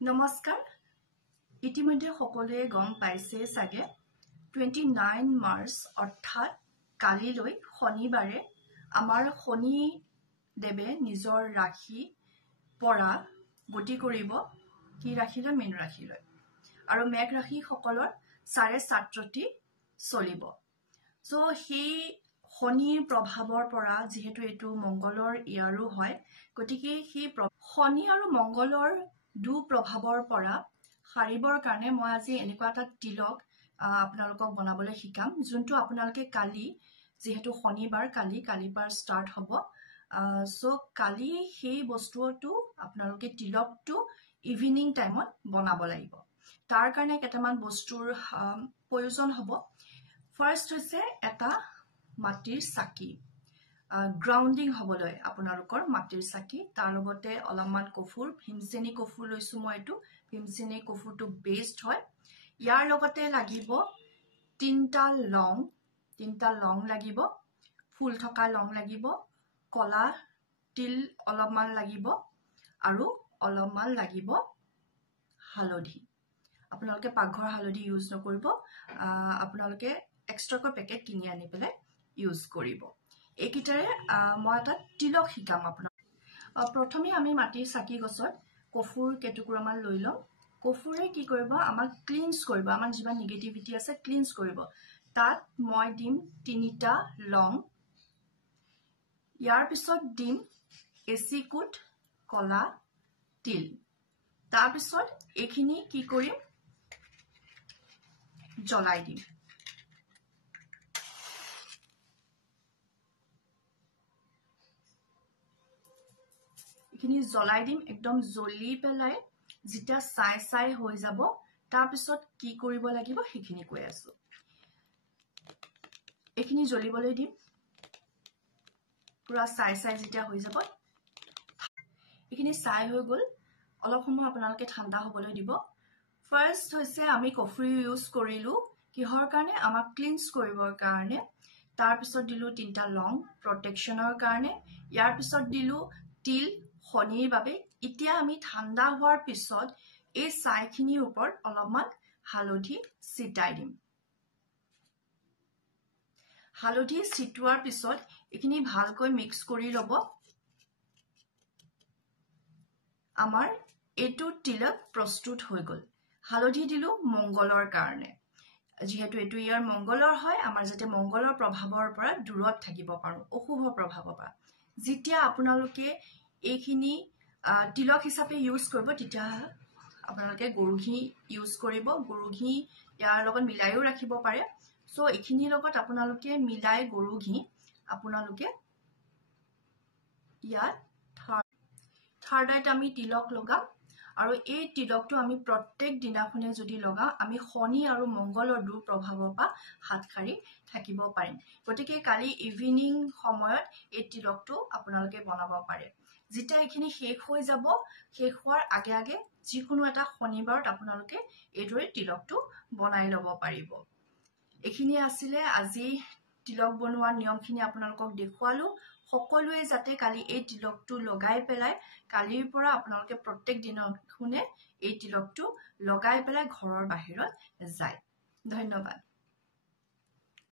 নমস্কাৰ ইতিমধ্যে সকলোৱে গম পাইছে চাগে 29 মাৰ্চ অৰ্থাৎ কালিলৈ শনিবাৰে আমাৰ শনি দেৱে নিজৰ ৰাশি পৰা গতি কৰিব কি ৰাশিলৈ মীন ৰাশিলৈ আৰু মেঘ ৰাশি সকলৰ 7:30 চলিব সো হি শনিৰ প্ৰভাৱৰ পৰা যেহেতু এটো মংগলৰ ইয়াৰো হয় গতিকে হি শনি আৰু মংগলৰ দু প্ৰভাৱৰ পৰা হাৰিবৰ কাৰণে মই আজি এনেকুৱা এটা তিলক আপোনালোকক বনাবলৈ শিকাম যোনটো আপোনালোকে কালি যেহেতু শনিবাৰ কালি পৰা ষ্টাৰ্ট হ'ব সো কালি সেই বস্তুটো আপোনালোকে তিলকটো ইভিনিং টাইমত বনাব লাগিব তাৰ কাৰণে কেইটামান বস্তুৰ প্ৰয়োজন হ'ব ফাৰ্স্ট হৈছে এটা মাটিৰ চাকি গ্ৰাউন্ডিং হবলৈ আপোনালোকৰ মাটিৰ চাকি তাৰ লগতে অলপমান কফুৰ ভীমসেনী কফুৰ লৈছো মই এটো ভীমসেনী কফুৰটো বেস্ট হয় ইয়াৰ লগতে লাগিব তিনটা লং লাগিব ফুল থকা লং লাগিব কলা তিল অলপমান লাগিব আৰু অলপমান লাগিব হালধি আপোনালোকে পাকঘৰ হালধি ইউজ নকৰিব আপোনালোকে এক্সট্ৰাকৈ পেকেট কিনি আনি পেলাই ইউজ কৰিব একিটাৰে মই এটা তিলক শিকাম আপোনাক প্ৰথমে আমি মাটিৰ চাকি গছত কফুৰ কেটুকুৰামান লৈ লম কফুৰে কি কৰিব আমাক ক্লিনছ কৰিব আমাৰ যিমান নেগেটিভিটি আছে ক্লিনছ কৰিব তাত মই দিম তিনিটা লং ইয়াৰ পিছত দিম এচিকুট কলা তিল তাৰ পিছত এখিনি কি কৰিম জ্বলাই দিম এখিনি জ্বলাই দিম একদম জ্বলি পেলাই যেটা চাই হৈ যাব তাৰ পিছত কি কৰিব লাগিব হেখিনি কৈ আছো এখিনি জ্বলিবলৈ দিম পুৰা চাই যেটা হৈ যাব এখিনি চাই হৈ গল অলপ সময় আপোনালোকে ঠাণ্ডা হ'বলৈ দিব ফাৰ্স্ট হৈছে আমি কফি ইউজ কৰিলো কিহৰ কাৰণে আমাক ক্লিনছ কৰিবৰ কাৰণে তাৰ পিছত দিলো তিনটা লং প্ৰটেকচনৰ কাৰণে ইয়াৰ পিছত দিলো তিল শনিৰ বাবে এতিয়া আমি ঠাণ্ডা হোৱাৰ পিছত এই চাইখিনিৰ ওপৰত অলপমান হালধি ছিটাই দিম হালধি ছিটোৱাৰ পিছত এখিনি ভালকৈ মিক্স কৰি লব আমাৰ এটো তিলক প্ৰস্তুত হৈ গল হালধি দিলো মংগলৰ কাৰণে যেহেতু এটো ইয়াৰ মংগলৰ হয় আমাৰ যাতে মংগলৰ প্ৰভাৱৰ পৰা দূৰত থাকিব পাৰো অশুভ প্ৰভাৱৰ পৰা যেতিয়া আপোনালোকে এইখিনি তিলক হিচাপে ইউজ কৰিব তেতিয়া আপোনালোকে গৰুঘি ইউজ কৰিব গৰুঘি ইয়াৰ লগত মিলাইও ৰাখিব পাৰে সো এখিনি লগত আপোনালোকে মিলাই গৰুঘি আপোনালোকে ইয়াত থাৰ্ডাইট আমি তিলক লগাম আৰু এই তিলকটো আমি প্ৰত্যেক দিনাখনে যদি লগাও আমি শনি আৰু মংগলৰ দু প্ৰভাৱৰ পৰা হাতখাৰি থাকিব পাৰিম গতিকে কালি ইভিনিং সময়ত এই তিলকটো আপোনালোকে বনাব পাৰে যেটা এখিনি শেষ হৈ যাব শেষ হোৱাৰ আগে যিকোনো এটা শনিবাৰত আপোনালোকে এইদৰে তিলকটো বনাই লব পাৰিব এখিনি আছিলে আজি তিলক বনোৱাৰ নিয়মখিনি আপোনালোকক দেখুৱালো সকলোৱে যাতে কালি এই তিলকটো লগাই পেলাই কালিৰ পৰা আপোনালোকে প্ৰত্যেক দিনাখনে এই তিলকটো লগাই পেলাই ঘৰৰ বাহিৰত যায় ধন্যবাদ